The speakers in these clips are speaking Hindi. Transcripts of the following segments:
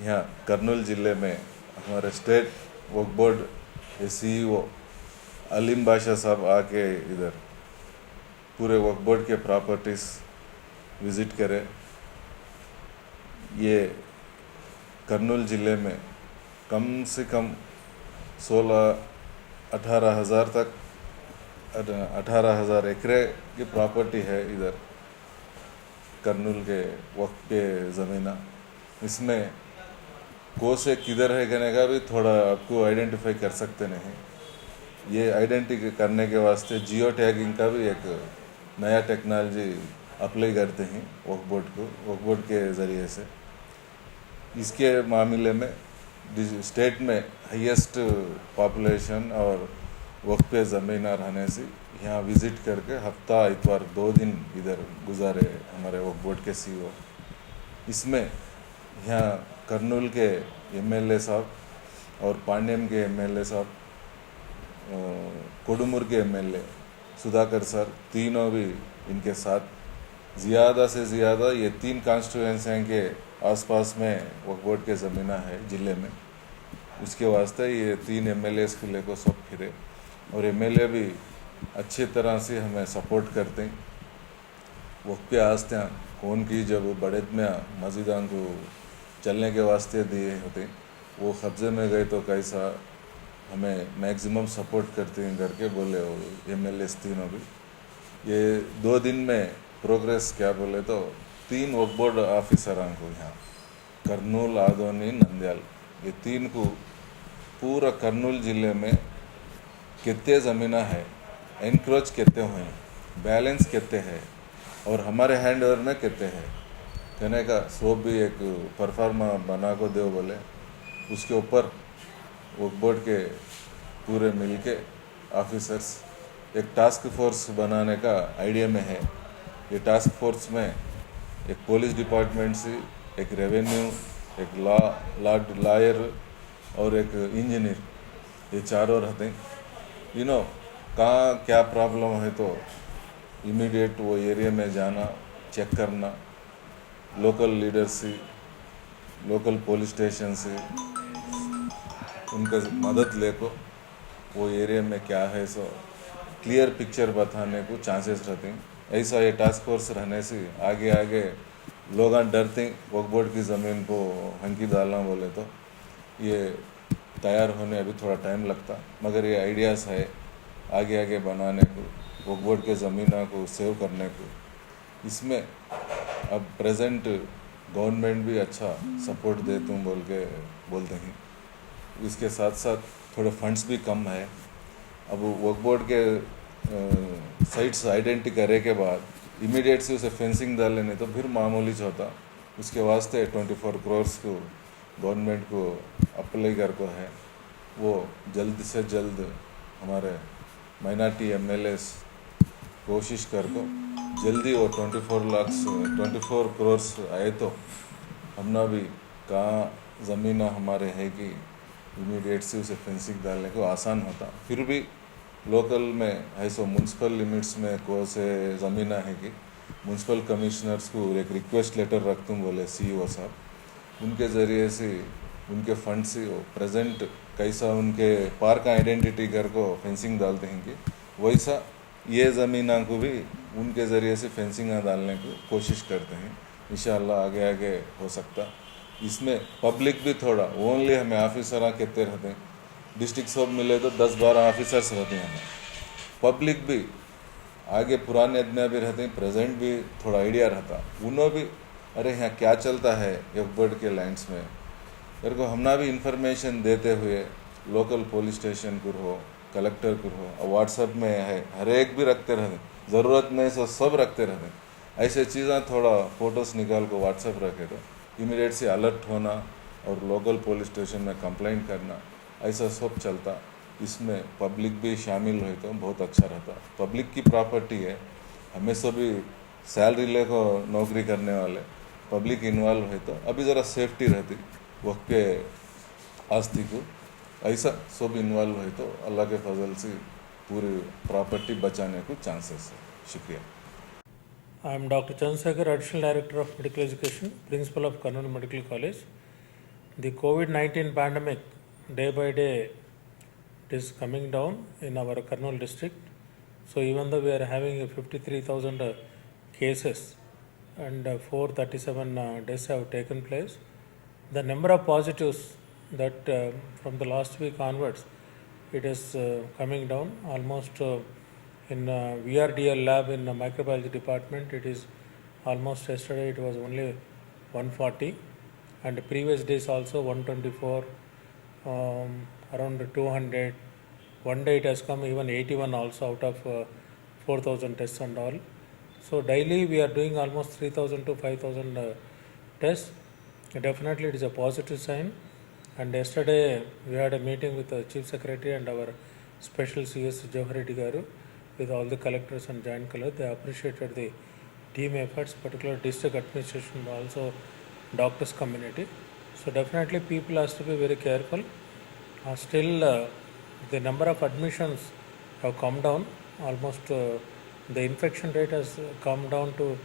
यहाँ कर्नूल ज़िले में हमारे स्टेट वक्फ बोर्ड के CEO अलीम बादशाह साहब आके इधर पूरे वक्फ बोर्ड के प्रॉपर्टीज़ विज़िट करें। ये कर्नूल ज़िले में कम से कम 18,000 तक 18,000 एकड़ की प्रॉपर्टी है इधर कर्नूल के वक्त के ज़मीना। इसमें को से किधर है कहने का भी थोड़ा आपको आइडेंटिफाई कर सकते नहीं। ये आइडेंटिफाई करने के वास्ते जियो टैगिंग का भी एक नया टेक्नोलॉजी अप्लाई करते हैं वक्फ बोर्ड के ज़रिए से। इसके मामले में स्टेट में हाईएस्ट पॉपुलेशन और वक्त पे ज़मीन रहने से यहाँ विज़िट करके हफ्ता इतवार 2 दिन इधर गुजारे हमारे वक्फ बोर्ड के CEO। इसमें यहाँ कर्नूल के MLA साहब और पांड्यम के MLA साहब, कोडुमूर के MLA सुधाकर सर, तीनों भी इनके साथ ज़्यादा से ज़्यादा ये 3 कॉन्स्टिट्यूएंसी के आसपास में वक्फ बोर्ड के ज़मीना है ज़िले में। उसके वास्ते ये 3 MLAs के लेकर सब फिरे और MLA भी अच्छी तरह से हमें सपोर्ट करते हैं। वक्त पे आस्ते कौन की जब बड़े में मस्जिदां को चलने के वास्ते दिए होते वो कब्ज़े में गए तो कैसा हमें मैक्सिमम सपोर्ट करते हैं करके बोले वो MLAs तीनों भी। ये 2 दिन में प्रोग्रेस क्या बोले तो 3 वक्फ बोर्ड ऑफिसर को यहाँ कर्नूल, आदोनी, नंदयाल, ये 3 को पूरा कर्नूल ज़िले में कितने ज़मीना है, एनक्रोच कितने हुए, बैलेंस कितने है और हमारे हैंड ओवर में कितने हैं कहने का सब भी एक परफॉर्मा बना को दो बोले। उसके ऊपर वक्फ बोर्ड के पूरे मिल के ऑफिसर्स एक टास्क फोर्स बनाने का आइडिया में है। ये टास्क फोर्स में एक पुलिस डिपार्टमेंट से, एक रेवेन्यू, एक लॉयर और एक इंजीनियर, ये चारों रहते हैं। कहाँ क्या प्रॉब्लम है तो इमीडिएट वो एरिया में जाना, चेक करना, लोकल लीडर से, लोकल पुलिस स्टेशन से उनका मदद लेको वो एरिया में क्या है सो क्लियर पिक्चर बताने को चांसेस रहते हैं। ऐसा ये टास्क फोर्स रहने से आगे आगे लोग डरते हैं वक्फ बोर्ड की ज़मीन को हंकी डालना बोले तो ये तैयार होने अभी थोड़ा टाइम लगता, मगर ये आइडियाज़ है आगे आगे बनाने को, वक्फ बोर्ड के ज़मीना को सेव करने को। इसमें अब प्रेजेंट गवर्नमेंट भी अच्छा सपोर्ट दे तुम बोल के बोलते हैं। इसके साथ साथ थोड़े फंड्स भी कम है। अब वक्फ बोर्ड के साइट्स आइडेंटिटी करे के बाद इमीडिएट से उसे फेंसिंग डाल लेने तो फिर मामूली होता। उसके वास्ते 24 करोड़ को गवर्नमेंट को अप्लाई कर को है। वो जल्द से जल्द हमारे माइनॉरिटी MLAs कोशिश कर को जल्दी वो 24 करोड़ आए तो हमना भी कहाँ ज़मीन हमारे है कि इमीडिएट से उसे फेंसिंग डालने को आसान होता। फिर भी लोकल में है सो म्यूनसिपल लिमिट्स में को से ज़मीन है कि म्यूनसिपल कमिश्नर्स को एक रिक्वेस्ट लेटर रख तुम बोले CEO साहब, उनके ज़रिए से उनके फंड से वो प्रेजेंट कैसा उनके पार्क आइडेंटिटी कर को फेंसिंग डालते हैं कि वैसा ये ज़मीना को भी उनके ज़रिए से फेंसिंग डालने की कोशिश करते हैं। इंशाअल्लाह आगे आगे हो सकता। इसमें पब्लिक भी थोड़ा ओनली हमें ऑफिसर कहते रहते हैं, डिस्ट्रिक्ट सब मिले तो 10-12 ऑफिसर्स रहते हैं हमें। पब्लिक भी आगे पुराने आदमी भी रहते हैं, प्रेजेंट भी थोड़ा आइडिया रहता उन्होंने भी अरे यहाँ क्या चलता है वक्फ बोर्ड के लैंड्स में मेरे को हमना भी इंफॉर्मेशन देते हुए लोकल पुलिस स्टेशन को हो, कलेक्टर को हो, व्हाट्सएप में है हर एक भी रखते रहते, ज़रूरत नहीं सो सब रखते रहते। ऐसे चीज़ें थोड़ा फ़ोटोस निकाल को व्हाट्सएप रखे तो इमीडिएट से अलर्ट होना और लोकल पुलिस स्टेशन में कंप्लेंट करना, ऐसा सब चलता। इसमें पब्लिक भी शामिल हुए तो बहुत अच्छा रहता। पब्लिक की प्रॉपर्टी है, हमेशा भी सैलरी ले को नौकरी करने वाले पब्लिक इन्वॉल्व है तो अभी ज़रा सेफ्टी रहती वक्त के आस्ती को। ऐसा सब इन्वॉल्व है तो अल्लाह के फजल से पूरी प्रॉपर्टी बचाने को चांसेस है। शुक्रिया। I am Dr. Chandrasekhar, Additional Director of Medical Education, Principal of Karnool Medical College. the COVID-19 pandemic, day by day, it is coming down in our Kurnool district. So even though we are having 53,000 cases and 437 deaths have taken place, the number of positives that from the last week onwards, it is coming down almost in VRDL lab in the microbiology department. It is almost yesterday it was only 140, and the previous days also 124, around 200. One day it has come even 81 also out of 4,000 tests and all. So daily we are doing almost 3,000 to 5,000 tests. Definitely it is a positive sign. And yesterday we had a meeting with the Chief Secretary and our Special CS Jawahar Reddy Garu with all the collectors and joint collectors. They appreciated the team efforts, particularly district administration, also doctors community. So definitely people has to be very careful. Still the number of admissions have come down. Almost the infection rate has come down to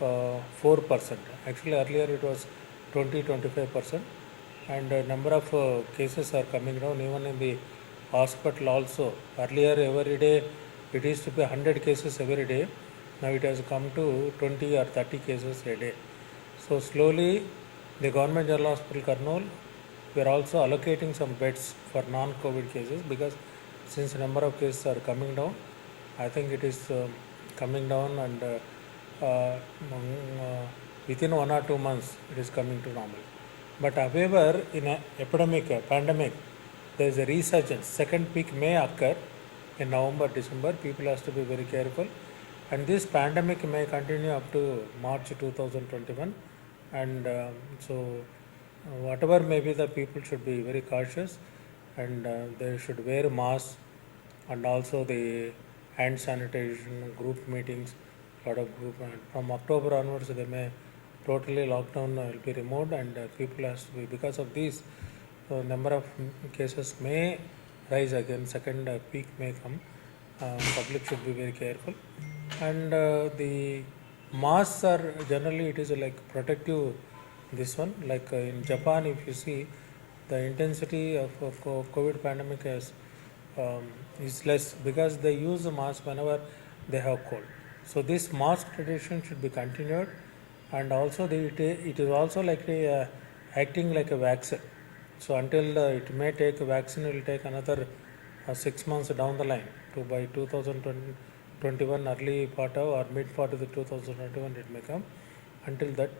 4%. Actually earlier it was 20-25%, and number of cases are coming down even in the hospital also. Earlier every day it used to be 100 cases every day. Now it has come to 20 or 30 cases a day. So slowly the Government General Hospital Kurnool, we are also allocating some beds for non-COVID cases, because since the number of cases are coming down, I think it is coming down, and within 1 or 2 months it is coming to normal. But however, in an epidemic, pandemic, there is a resurgence. Second peak may occur in November, December. People have to be very careful. And this pandemic may continue up to March 2021. And so whatever may be, the people should be very cautious, and they should wear masks, and also the hand sanitation, group meetings, lot of group. From October onwards, they may totally lockdown will be removed, and people has to be, because of these number of cases may rise again. Second peak may come. Public should be very careful, and the masks are generally, it is like protective. This one, like in Japan, if you see, the intensity of COVID pandemic is less, because they use the mask whenever they have cold. So this mask tradition should be continued, and also it is also like acting like a vaccine. So until it may take a vaccine, it will take another 6 months down the line, to by 2021 early part of or mid part of the 2021 it may come. Until that,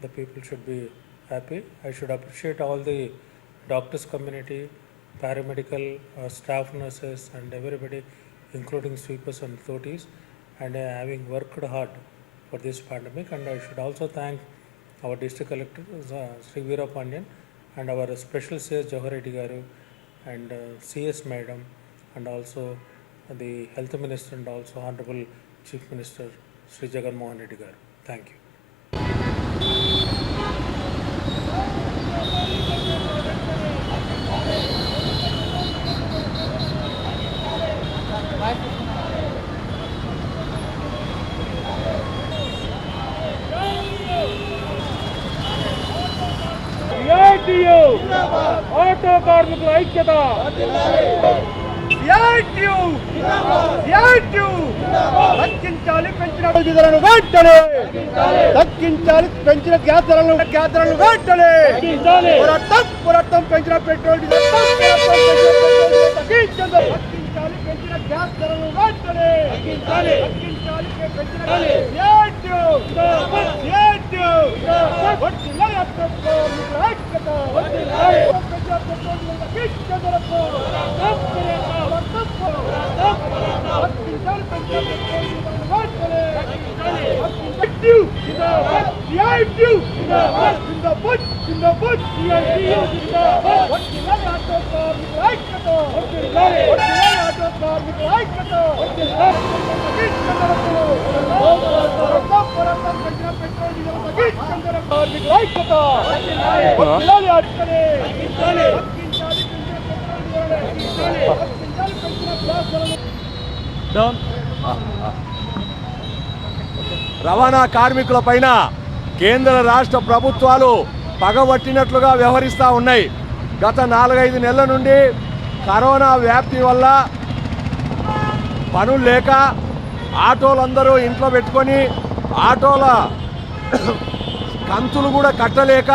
the people should be happy. I should appreciate all the doctors community, paramedical staff, nurses, and everybody, including sweepers and authorities, and having worked hard for this pandemic. And I should also thank our district collector Sri Veera Pandian, and our special CS Jawahar Reddy Garu, and CS Madam, and also the Health Minister, and also Honorable Chief Minister Sri Jagan Mohan Reddy Garu. Thank you. Auto కార్మికుల ఐక్యత, తగ్గించాలి పెంచిన ధరలను వెంటనే, తగ్గించాలి పెంచిన గ్యాస్ ధరలను వెంటనే, పోరాటం పెంచిన పెట్రోల్ డీజిల్ తగ్గించాలి, పెంచిన గ్యాస్ ధరలను వెంటనే తగ్గించాలి, పెంచిన రవాణా కార్మికుల పైన కేంద్ర రాష్ట్ర ప్రభుత్వాలు పగబట్టినట్లుగా వ్యవహరిస్తూ ఉన్నాయి. గత 4-5 నెలల నుండి కరోనా వ్యాప్తి వల్ల పనులు లేక ఆటోలందరూ ఇంట్లో పెట్టుకొని ఆటోల కంతులు కూడా కట్టలేక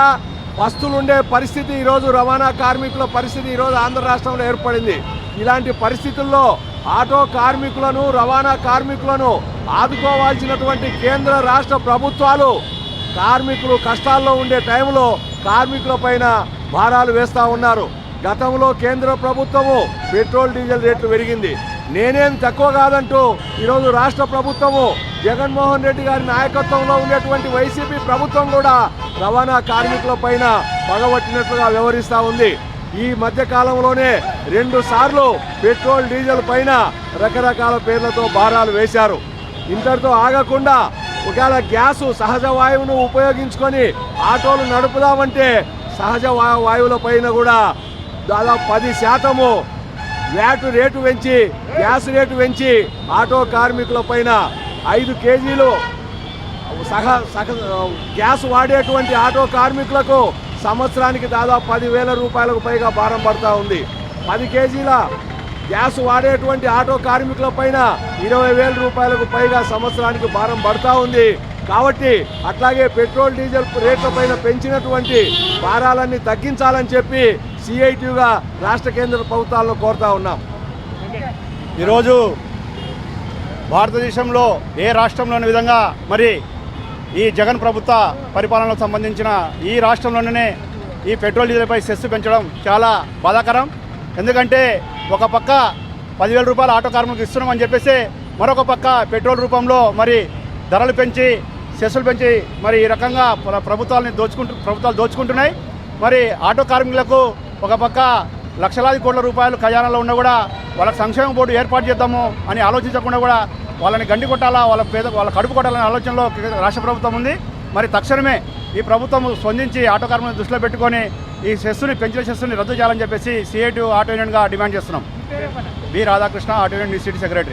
పస్తులుండే పరిస్థితి ఈరోజు రవాణా కార్మికుల పరిస్థితి ఈరోజు ఆంధ్ర రాష్ట్రంలో ఏర్పడింది. ఇలాంటి పరిస్థితుల్లో ఆటో కార్మికులను రవాణా కార్మికులను ఆదుకోవాల్సినటువంటి కేంద్ర రాష్ట్ర ప్రభుత్వాలు కార్మికులు కష్టాల్లో ఉండే టైంలో కార్మికుల పైన భారాలు వేస్తూ ఉన్నారు. గతంలో కేంద్ర ప్రభుత్వము పెట్రోల్ డీజిల్ రేట్లు పెరిగింది, నేనేం తక్కువ కాదంటూ ఈరోజు రాష్ట్ర ప్రభుత్వము జగన్మోహన్ రెడ్డి గారి నాయకత్వంలో ఉండేటువంటి వైసీపీ ప్రభుత్వం కూడా రవాణా కార్మికుల పైన పగబట్టినట్లుగా వ్యవహరిస్తూ ఉంది. ఈ మధ్య కాలంలోనే 2 సార్లు పెట్రోల్ డీజిల్ పైన రకరకాల పేర్లతో భారాలు వేశారు. ఇంతటితో ఆగకుండా ఒకవేళ గ్యాసు సహజ వాయువును ఉపయోగించుకొని ఆటోలు నడుపుదామంటే సహజ వాయువుల పైన కూడా దాదాపు 10% వ్యాట్ రేటు పెంచి గ్యాస్ రేటు పెంచి ఆటో కార్మికుల పైన 5 కేజీలు గ్యాస్ వాడేటువంటి ఆటో కార్మికులకు సంవత్సరానికి దాదాపు 10,000 రూపాయలకు పైగా భారం పడుతూ ఉంది. 10 కేజీల గ్యాస్ వాడేటువంటి ఆటో కార్మికుల పైన 20,000 రూపాయలకు పైగా సంవత్సరానికి భారం పడుతూ ఉంది. కాబట్టి అట్లాగే పెట్రోల్ డీజిల్ రేట్ల పైన పెంచినటువంటి భారాలన్నీ తగ్గించాలని చెప్పి సిఐటిగా రాష్ట్ర కేంద్ర ప్రభుత్వాలను కోరుతా ఉన్నాం. ఈరోజు భారతదేశంలో ఏ రాష్ట్రంలోని విధంగా మరి ఈ జగన్ ప్రభుత్వ పరిపాలనకు సంబంధించిన ఈ రాష్ట్రంలోనే ఈ పెట్రోల్ డీజిల్పై సెస్ పెంచడం చాలా బాధాకరం. ఎందుకంటే ఒక పక్క 10,000 రూపాయలు ఆటో కార్మికులకు ఇస్తున్నామని చెప్పేసి మరొక పక్క పెట్రోల్ రూపంలో మరి ధరలు పెంచి సెస్సులు పెంచి మరి ఈ రకంగా ప్రభుత్వాలు దోచుకుంటున్నాయి. మరి ఆటో కార్మికులకు ఒక పక్క లక్షలాది కోట్ల రూపాయలు ఖజానాలో ఉన్నా కూడా వాళ్ళకి సంక్షేమ బోర్డు ఏర్పాటు చేద్దాము అని ఆలోచించకుండా కూడా వాళ్ళని గండి కొట్టాలా, వాళ్ళ కడుపు కొట్టాలనే ఆలోచనలో రాష్ట్ర ప్రభుత్వం ఉంది. మరి తక్షణమే ఈ ప్రభుత్వం స్పందించి ఆటో కార్మికులను దృష్టిలో పెట్టుకొని ఈ పెంచిన సెస్సుని రద్దు చేయాలని చెప్పేసి సిఐటి ఆటో యూనియన్గా డిమాండ్ చేస్తున్నాం. B Radhakrishna, auto union city secretary.